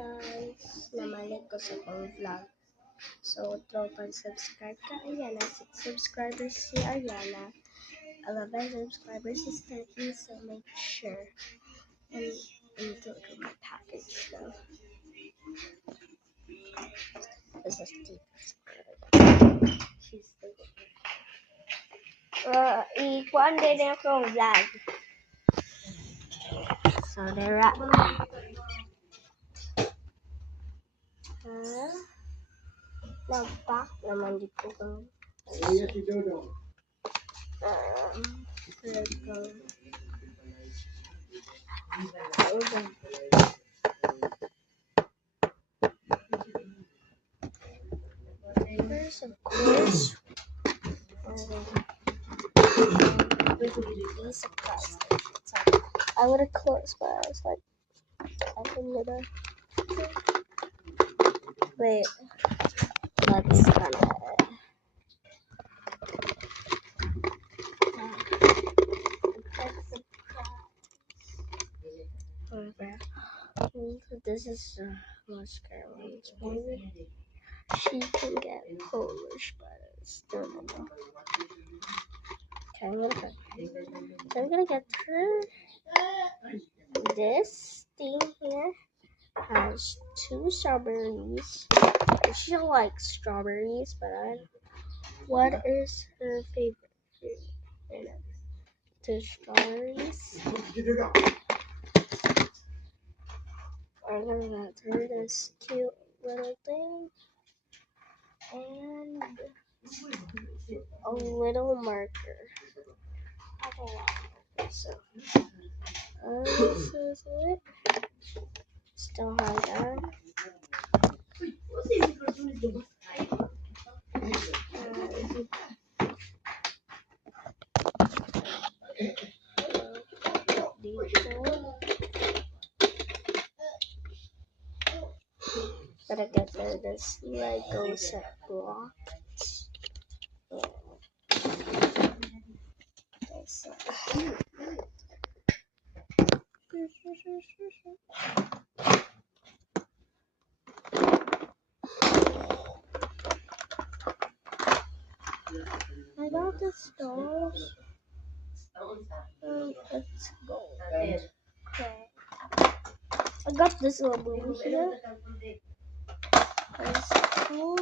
guys, namalik ko sa pang vlog. So, tropang subscribe ka Ariana. 6 subscribers si Ariana. 11 subscribers si Steffi. So, make sure and go to my package now. This is deep. Ikuan din ako vlog. So, there are nag-pack naman dito ko. Let's go. First, of course, be surprised. I would have closed, but I was like, I can little. Wait, let's this is the mascara ones. Maybe she can get Polish, but I still don't know. Okay, I'm gonna get her. This thing here has 2 strawberries. She don't like strawberries, but what is her favorite fruit? 2 strawberries. I'm gonna get her this cute little thing and a little marker. I have a lot of markers, so this is it. Still have that. Gotta get this Lego set block. So. I got the stars. Let's go. Okay. I got this little blue here. That's cool.